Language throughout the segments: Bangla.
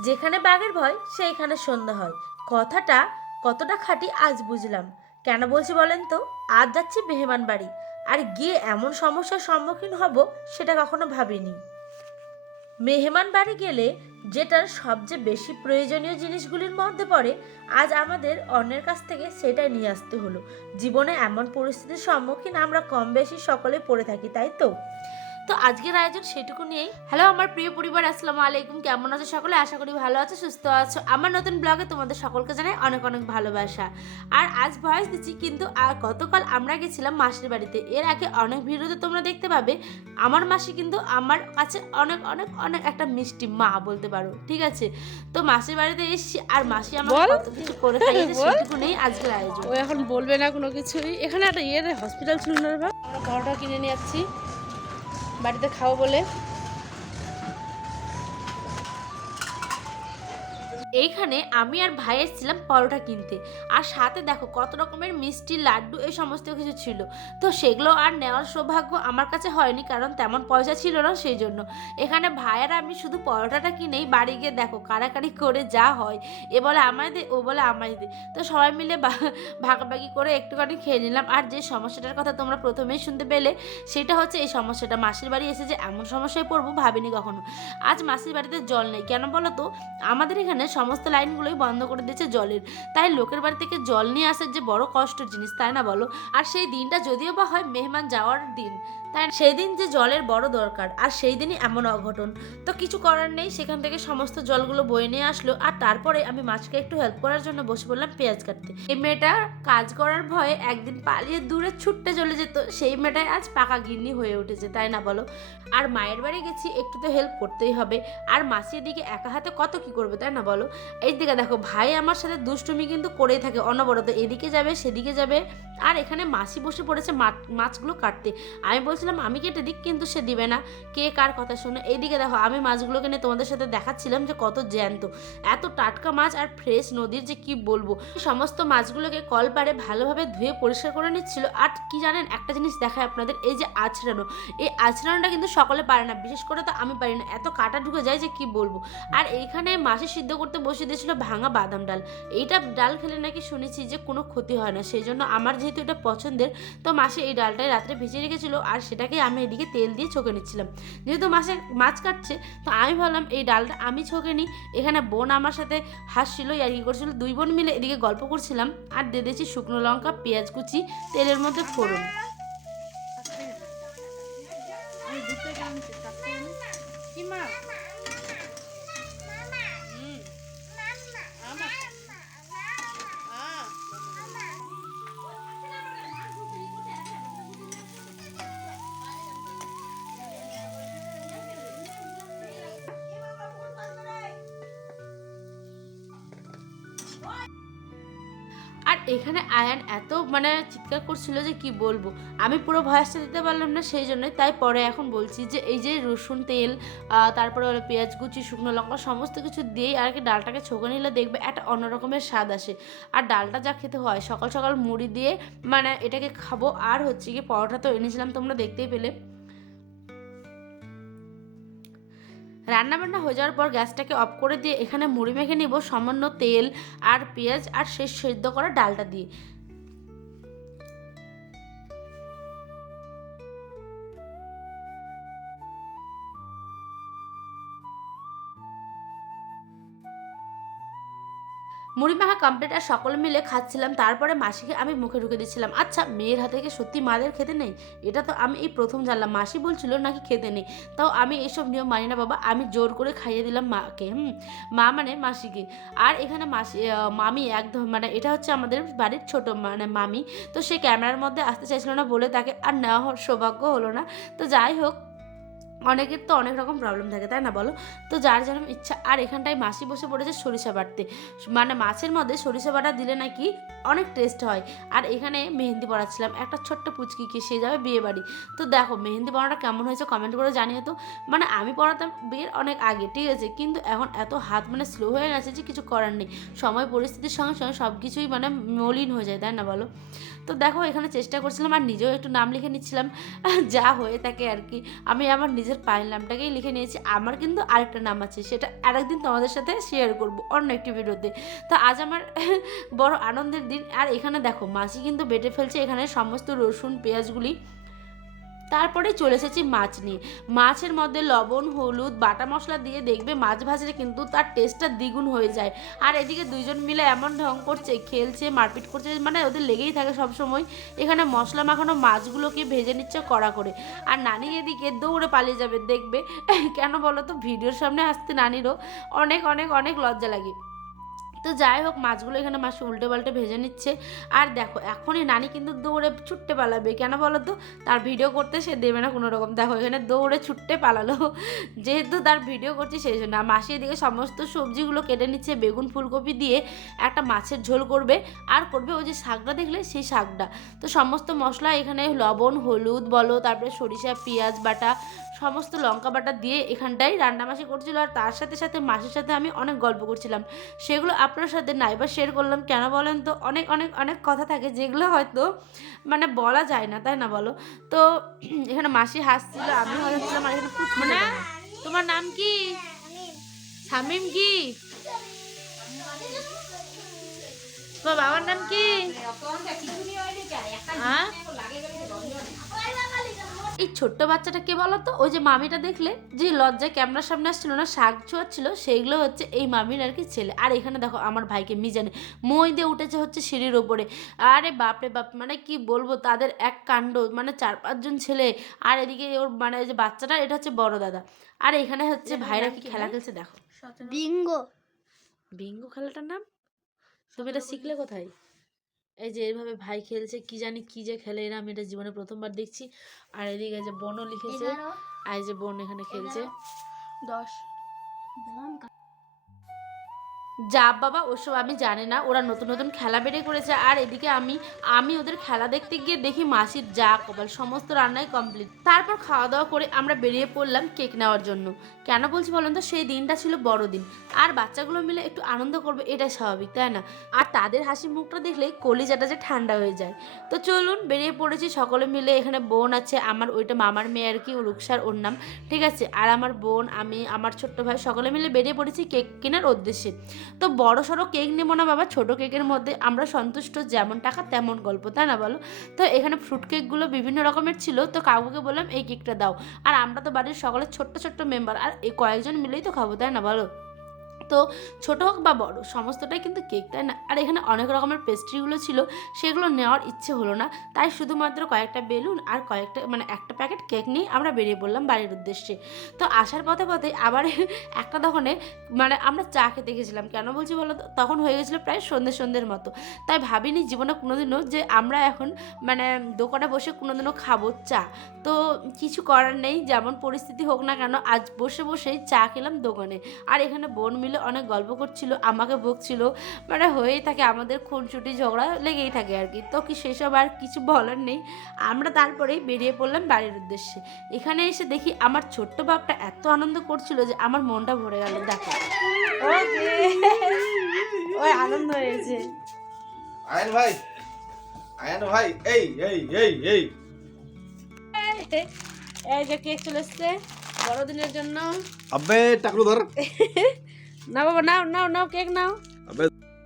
যেখানে বাঘের ভয়, সেইখানে সন্ধ্যা হয়। কথাটা কতটা খাঁটি আজ বুঝলাম। কেন বলছি বলেন তো? আজ যাচ্ছি মেহমান বাড়ি। আর গিয়ে এমন সমস্যার সম্মুখীন হব সেটা কখনো ভাবিনি। মেহমান বাড়ি গেলে যেটার সবচেয়ে বেশি প্রয়োজনীয় জিনিসগুলির মধ্যে পড়ে, আজ আমাদের অন্যের কাছ থেকে সেটাই নিয়ে আসতে হলো। জীবনে এমন পরিস্থিতির সম্মুখীন আমরা কম বেশি সকলে পড়ে থাকি, তাই তো? তো আজকের আয়োজন সেটুকু নিয়েই। হ্যালো আমার প্রিয় পরিবার আসসালামু আলাইকুম। কেমন আছো সকলে? আশা করি ভালো আছো সুস্থ আছো। আমার নতুন ব্লগে তোমাদের সকলকে জানাই অনেক অনেক ভালোবাসা। আর আজ ভয়েস দিচ্ছি কিন্তু আর গতকাল আমরা গেছিলাম মাসির বাড়িতে। এর আগে অনেক ভিডিওতে তোমরা দেখতে পাবে আমার মাসি কিন্তু আমার কাছে অনেক অনেক অনেক একটা মিষ্টি মা বলতে পারো ঠিক আছে? তো মাসির বাড়িতে এসেছি আর মাসি আমার কত কিছু করে খাইয়েছে সেটুকু নেই আজকের আয়োজন। ও এখন বলবে না কোনো কিছুই। এখানে একটা ইয়ে হসপিটাল ছিল না কিনে নিয়ে যাচ্ছি বাড়িতে খাব বলে এইখানে আমি আর ভাই এসেছিলাম পরোটা কিনতে। আর সাথে দেখো কত রকমের মিষ্টি, লাড্ডু এই সমস্ত কিছু ছিল। তো সেগুলো আর নেওয়ার সৌভাগ্য আমার কাছে হয়নি, কারণ তেমন পয়সা ছিল না সেই জন্য। এখানে ভাই আর আমি শুধু পরোটাটা কিনেই বাড়ি গিয়ে দেখো কাড়াকাড়ি করে যা হয়। এ বলে আমায় দে, ও বলে আমায় দে। তো সবাই মিলে ভাগাভাগি করে একটুখানি খেয়ে নিলাম। আর যে সমস্যাটার কথা তোমরা প্রথমেই শুনতে পেলে, সেটা হচ্ছে এই সমস্যাটা। মাসির বাড়ি এসে যে এমন সমস্যায় পড়ব ভাবিনি কখনো। আজ মাসির বাড়িতে জল নেই। কেন বলো তো? আমাদের এখানে সমস্ত লাইনগুলোই বন্ধ করে দিয়েছে জলের। তাই লোকের বাড়ি থেকে জল নিয়ে আসার যে বড় কষ্টের জিনিস, তাই না বলো? আর সেই দিনটা যদিও বা হয় মেহমান যাওয়ার দিন তাই সেই দিন যে জলের বড় দরকার, আর সেই দিনই এমন অঘটন। তো কিছু করার নেই, সেখান থেকে সমস্ত জলগুলো বয়ে নিয়ে আসলো, আর তারপরে আমি মাছকে একটু হেল্প করার জন্য বসে পড়লাম পেঁয়াজ কাটতে। এই মেয়েটা কাজ করার ভয়ে একদিন পালিয়ে দূরে ছুটতে চলে যেত। সেই মেয়েটাই আজ পাকা গিন্নি হয়ে উঠেছে, তাই না বলো? আর মায়ের বাড়ি গেছি, একটু তো হেল্প করতেই হবে। আর মাসির দিকে একা হাতে কত কি করবে, তাই না বলো? এই দিকে দেখো, ভাই আমার সাথে দুষ্টুমি কিন্তু করেই থাকে, অনবরত। এদিকে যাবে, সেদিকে যাবে। আর এখানে মাসি বসে পড়েছে মাছগুলো কাটতে। আমি বলছিলাম, আমি কেটে দিক, কিন্তু সে দিবে না। কে কার কথা শুনে? এইদিকে দেখো, আমি মাছগুলোকে নিয়ে তোমাদের সাথে দেখাচ্ছিলাম যে কত জ্যান্ত। এত টাটকা মাছ আর ফ্রেশ নদীর যে কি বলব? সমস্ত মাছগুলোকে কল পারে ভালোভাবে ধুয়ে পরিষ্কার করে নিচ্ছিল। আর কি জানেন, একটা জিনিস দেখায় আপনাদের, এই যে আছড়ানো। এই আছড়ানোটা কিন্তু সকলে পারে না, বিশেষ করে তো আমি পারি না। এত কাটা ঢুকে যায় যে কি বলব? আর এইখানে মাসি সিদ্ধ করতে বসিয়ে দিয়েছিল ভাঙা বাদাম ডাল। এইটা ডাল খেলে নাকি শুনেছি যে কোনো ক্ষতি হয় না, সেই জন্য আমার যেহেতু এটা পছন্দের, তো মাসে এই ডালটাই রাত্রে ভিজিয়ে রেখেছিল। আর সেটাকে আমি এদিকে তেল দিয়ে ছকে নিচ্ছিলাম। যেহেতু মাছে মাছ কাটছে, তো আমি ভাবলাম এই ডালটা আমি ছকে নিই। এখানে বোন আমার সাথে হাসছিল আর কি করছিল। দুই বোন মিলে এদিকে গল্প করছিলাম। আর দিয়ে দিয়েছি শুকনো লঙ্কা, পেঁয়াজ কুচি, তেলের মধ্যে ফোড়ন। এখানে আয়ান এত মানে চিৎকার করছিল যে কি বলব? আমি পুরো ভয়েসটা দিতে পারলাম না, সেই জন্যই তাই পরে এখন বলছি যে এই যে রসুন তেল তারপরে হলো পেঁয়াজ কুচি, শুকনো লঙ্কা, সমস্ত কিছু দিয়েই আর কি ডালটাকে ছোকে নিলে দেখবে একটা অন্য রকমের স্বাদ আসে। আর ডালটা যা খেতে হয়, সকাল সকাল মুড়ি দিয়ে মানে এটাকে খাব। আর হচ্ছে কি পরোটা তো এনেছিলাম, তোমরা দেখতেই পেলে। রান্না বান্না হয়ে যাওয়ার পর গ্যাসটাকে অফ করে দিয়ে এখানে মুড়ি মেখে নিব সামান্য তেল আর পেঁয়াজ আর শেষ সেদ্ধ করা ডালটা দিয়ে। মুড়ি মাখা কমপ্লিট আর সকলে মিলে খাচ্ছিলাম, তারপরে মাসিকে আমি মুখে ঢুকে দিচ্ছিলাম। আচ্ছা মেয়ের হাতে কি সত্যি মাদের খেতে নেই? এটা তো আমি এই প্রথম জানলাম। মাসি বলছিল নাকি খেতে নেই। তাও আমি এইসব নিয়ম মানি না বাবা, আমি জোর করে খাইয়ে দিলাম মাকে, হুম? মা মানে মাসিকে। আর এখানে মাসি মামি একদম মানে এটা হচ্ছে আমাদের বাড়ির ছোট মানে মামি। তো সে ক্যামেরার মধ্যে আসতে চাইছিল না বলে তাকে আর নেওয়া সৌভাগ্য হলো না। তো যাই হোক অনেকের তো অনেক রকম প্রবলেম থাকে, তাই না বলো? তো যার যেরকম ইচ্ছা, আর এখানটায় মাসি বসে পড়েছে সরিষা বাটতে। মানে মাছের মধ্যে সরিষা বাটা দিলে নাকি অনেক টেস্ট হয়। আর এখানে মেহেন্দি পড়াচ্ছিলাম একটা ছোট্ট পুচকিকে সে যাবে বিয়ে বাড়ি। তো দেখো, মেহেন্দি পড়াটা কেমন হয়েছে কমেন্ট করে জানিয়ে তো মানে আমি পড়াতাম বিয়ের অনেক আগে, ঠিক আছে? কিন্তু এখন এত হাত মানে স্লো হয়ে গেছে যে কিছু করার নেই। সময়, পরিস্থিতির সঙ্গে সঙ্গে সব কিছুই মানে মলিন হয়ে যায়, তাই না বলো? তো দেখো, এখানে চেষ্টা করছিলাম, আর নিজেও একটু নাম লিখে নিচ্ছিলাম। যা হয়ে থাকে আর কি। আমি আমার নিজের নিজের পায়ের নামটাকেই লিখে নিয়েছি। আমার কিন্তু আরেকটা নাম আছে, সেটা আরেকদিন তোমাদের সাথে শেয়ার করব অন্য একটি ভিডিওতে। তো আজ আমার বড় আনন্দের দিন। আর এখানে দেখো, মাসি কিন্তু বেটে ফেলছে। এখানে সমস্ত রসুন, পেঁয়াজগুলি তারপরে চলে এসেছি মাছ নিয়ে। মাছের মধ্যে লবণ, হলুদ, বাটা মশলা দিয়ে দেখবে মাছ ভাজলে কিন্তু তার টেস্টটা দ্বিগুণ হয়ে যায়। আর এদিকে দুইজন মিলে এমন ঢং করছে, খেলছে, মারপিট করছে মানে ওদের লেগেই থাকে সব সময় এখানে মশলা মাখানো মাছগুলোকে ভেজে নিচ্ছে কড়া করে। আর নানি এদিকে দৌড়ে পালিয়ে যাবে, দেখবে। কেন বলো তো, ভিডিওর সামনে আসতে নানিরও অনেক অনেক অনেক লজ্জা লাগে। তো যাই হোক, মাছগুলো এখানে মাসি উল্টে পাল্টে ভেজে নিচ্ছে। আর দেখো, এখনই নানি কিন্তু দৌড়ে ছুটতে পালাবে। কেন বলো তো? তার ভিডিও করতে সে দেবে না কোনো রকম দেখো, এখানে দৌড়ে ছুটতে পালালো। যেহেতু তার ভিডিও করছি সেই জন্য। মাসি এদিকে সমস্ত সবজিগুলো কেটে নিচ্ছে, বেগুন ফুলকপি দিয়ে একটা মাছের ঝোল করবে। আর করবে ওই যে শাকটা দেখলে? সেই শাকটা। তো সমস্ত মশলা এখানে লবণ, হলুদ বলো, তারপরে সরিষা, পেঁয়াজ, বাটা সমস্ত লঙ্কা বাটা দিয়ে এখানটাই রান্না মাসি করছিল আর তার সাথে সাথে মাসির সাথে আমি অনেক গল্প করছিলাম। সেগুলো আপনার সাথে নাইবার শেয়ার করলাম কেন বলেন তো? অনেক অনেক অনেক কথা থাকে যেগুলো হয়তো মানে বলা যায় না তাই না বলো? তো এখানে মাসি হাসছিল আমি হাসছিলাম আর এখানে মানে তোমার নাম কি? শামিম কি? তোমার বাবার নাম কি? হ্যাঁ এই ছোট্ট বাচ্চাটা কে বলতো? ওই যে মামিটা দেখলে? যে লজ্জায় ক্যামেরার সামনে আসছিল না শাক ছোঁয়াচ্ছিল সেইগুলো হচ্ছে এই মামির আর কি ছেলে। আর এখানে দেখো আমার ভাইকে মিজানে। মই দিয়ে উঠেছে হচ্ছে সিঁড়ির ওপরে। আরে বাপরে বাপ মানে কি বলব তাদের এক কাণ্ড মানে চার পাঁচজন ছেলে। আর এদিকে ওর মানে ওই যে বাচ্চাটা এটা হচ্ছে বড় দাদা। আর এখানে হচ্ছে ভাইরা কি খেলা খেলছে দেখো। বিঙ্গো। বিঙ্গো খেলাটার নাম? তুমি এটা শিখলে কোথায়? এই যে এইভাবে ভাই খেলছে কি জানি কি যে খেলে এরা আমি এটা জীবনে প্রথমবার দেখছি। আর এদিকে যে বোনও লিখেছে আর এই যে বোন এখানে খেলছে। দশ। যা বাবা, ওসব আমি জানি না। ওরা নতুন নতুন খেলা বেড়ে করেছে। আর এদিকে আমি আমি ওদের খেলা দেখতে গিয়ে দেখি মাসির যা কপাল, সমস্ত রান্নাই কমপ্লিট তারপর খাওয়া দাওয়া করে আমরা বেরিয়ে পড়লাম কেক নেওয়ার জন্য। কেন বলছি বলুন তো? সেই দিনটা ছিল বড় দিন আর বাচ্চাগুলো মিলে একটু আনন্দ করবে, এটাই স্বাভাবিক, তাই না? আর তাদের হাসি মুখটা দেখলেই কলিজাটা যে ঠান্ডা হয়ে যায়। তো চলুন, বেরিয়ে পড়েছি সকলে মিলে। এখানে বোন আছে, আমার ওইটা মামার মেয়ে আর কি রুকসার ওর নাম। ঠিক আছে? আর আমার বোন, আমি, আমার ছোট্ট ভাই, সকলে মিলে বেরিয়ে পড়েছি কেক কেনার উদ্দেশ্যে। তো বড় সড়ো কেক নেব না বাবা, ছোট কেকের মধ্যে আমরা সন্তুষ্ট যেমন টাকা তেমন গল্প, তাই না বলো? তো এখানে ফ্রুট কেকগুলো বিভিন্ন রকমের ছিল, তো কাকুকে বললাম, এই কেকটা দাও। আর আমরা তো বাড়ির সকলে ছোট্ট ছোট্ট মেম্বার আর এই কয়েকজন মিলেই তো খাব, তাই না বলো? তো ছোট হোক বা বড়, সমস্তটাই কিন্তু কেক তাই না? আর এখানে অনেক রকমের পেস্ট্রিগুলো ছিল, সেগুলো নেওয়ার ইচ্ছে হলো না। তাই শুধুমাত্র কয়েকটা বেলুন আর কয়েকটা মানে একটা প্যাকেট কেক নিয়ে আমরা বেরিয়ে পড়লাম বাড়ির উদ্দেশ্যে। তো আসার পথে পথে আবার একটা দোকানে মানে আমরা চা খেতে গেছিলাম। কেন বলছি বলো? তখন হয়ে গেছিল প্রায় সন্ধ্যে সন্ধ্যের মতো। তাই ভাবিনি জীবনে কোনোদিনও যে আমরা এখন মানে দোকানে বসে কোনোদিনও খাব চা। তো কিছু করার নেই, যেমন পরিস্থিতি হোক না কেন, আজ বসে বসেই চা খেলাম দোকানে। আর এখানে বোন মিলে অনেক গল্প করছিল আমাকে বকছিল। মানে হয়েই থাকে আমাদের খুনসুটি ঝগড়া লেগেই থাকে আর কি। তো কি সেসব আর কিছু বলার নেই। আমরা তারপরেই বেরিয়ে পড়লাম বাড়ির উদ্দেশ্যে। এখানে এসে দেখি আমার ছোট্ট বাপটা এত আনন্দ করছিল যে আমার মনটা ভরে গেল। দেখো। ওই আনন্দ হয়েছে। আয়ন ভাই আয়ন ভাই এই এই এই এই। এই যে কেক চলে এসছে বড়দিনের জন্য। আবে টাকলু ধর। না বাবা নাও নাও নাও কেক নাও।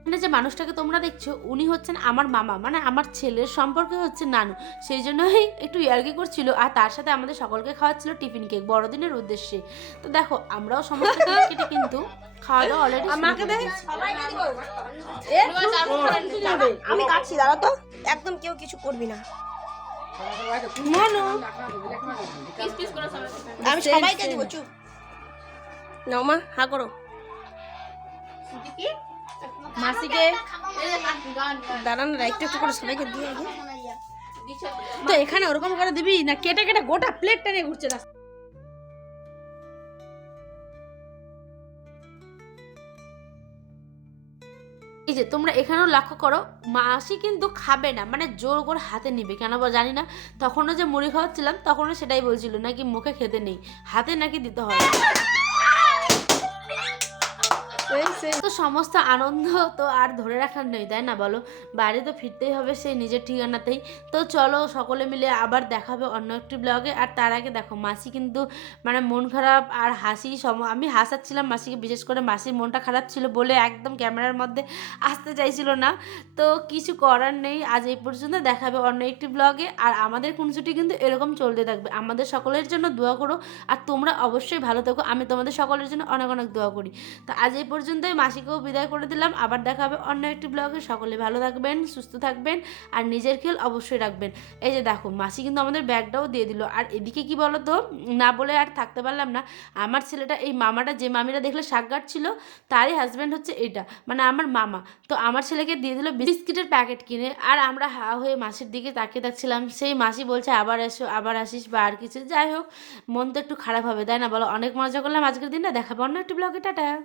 এখানে যে মানুষটাকে তোমরা দেখছ উনি হচ্ছেন আমার মামা মানে আমার ছেলের সম্পর্কে হচ্ছে নানু। সেই জন্যই একটু ইয়ার্কি করছিল আর তার সাথে আমাদের সকলকে খাওয়াচ্ছিল টিফিন কেক বড়দিনের উদ্দেশ্যে। তো দেখো আমরাও সমস্ত কেটে কিন্তু খাওয়া দাওয়া অলরেডি আমাকে দে। আমি কাটছি দাঁড়া তো। একদম কেউ কিছু করবি না। মনু আমি সবাইকে দিব চুপ। নাও মা হা করো। মাসিকে দাঁড়ান একটু একটু করে সবাইকে দিয়ে আগে। তো এখানে ওরকম করে দিবি না, কেটে কেটে গোটা প্লেটটা নিয়ে ঘুরছে রাস্তা। এই যে তোমরা এখানেও লক্ষ্য করো, মাসি কিন্তু খাবে না মানে জোর করে হাতে নিবে, কেন বা জানি না। তখনও যে মুড়ি খাওয়াচ্ছিলাম, তখনও সেটাই বলছিল, নাকি মুখে খেতে নেই, হাতে নাকি দিতে হয় তো সমস্ত আনন্দ তো আর ধরে রাখার নেই, তাই না বলো? বাড়ি তো ফিরতেই হবে সেই নিজের ঠিকানাতেই। তো চলো সকলে মিলে আবার দেখাবে অন্য একটি ব্লগে আর তার আগে দেখো, মাসি কিন্তু মানে মন খারাপ আর হাসি সম, আমি হাসাচ্ছিলাম মাসিকে, বিশেষ করে মাসির মনটা খারাপ ছিল বলে একদম ক্যামেরার মধ্যে আসতে চাইছিল না। তো কিছু করার নেই, আজ এই পর্যন্ত দেখাবে অন্য একটি ব্লগে আর আমাদের কুনসুটি কিন্তু এরকম চলতে থাকবে। আমাদের সকলের জন্য দোয়া করো। আর তোমরা অবশ্যই ভালো থেকো। আমি তোমাদের সকলের জন্য অনেক অনেক দোয়া করি। তো আজ এই পর্যন্তই মাসিকেও বিদায় করে দিলাম। আবার দেখা হবে অন্য একটি ব্লগে। সকলে ভালো থাকবেন, সুস্থ থাকবেন, আর নিজের খেয়াল অবশ্যই রাখবেন। এই যে দেখো, মাসি কিন্তু আমাদের ব্যাগটাও দিয়ে দিল। আর এদিকে কি বলো তো না বলে আর থাকতে পারলাম না। আমার ছেলেটা, এই মামাটা, যে মামিরা দেখলে শাকগাট ছিল, তারই হাজব্যান্ড হচ্ছে এটা মানে আমার মামা। তো আমার ছেলেকে দিয়ে দিল বিস্কিটের প্যাকেট কিনে। আর আমরা হা হয়ে মাসির দিকে তাকিয়ে থাকছিলাম সেই মাসি বলছে, আবার এসো, আবার আসিস বা আর কিছু। যাই হোক মন তো একটু খারাপ হবে, তাই না বলো? অনেক মজা করলাম আজকের দিনটা দেখাবো অন্য একটি ব্লগে। টাটা।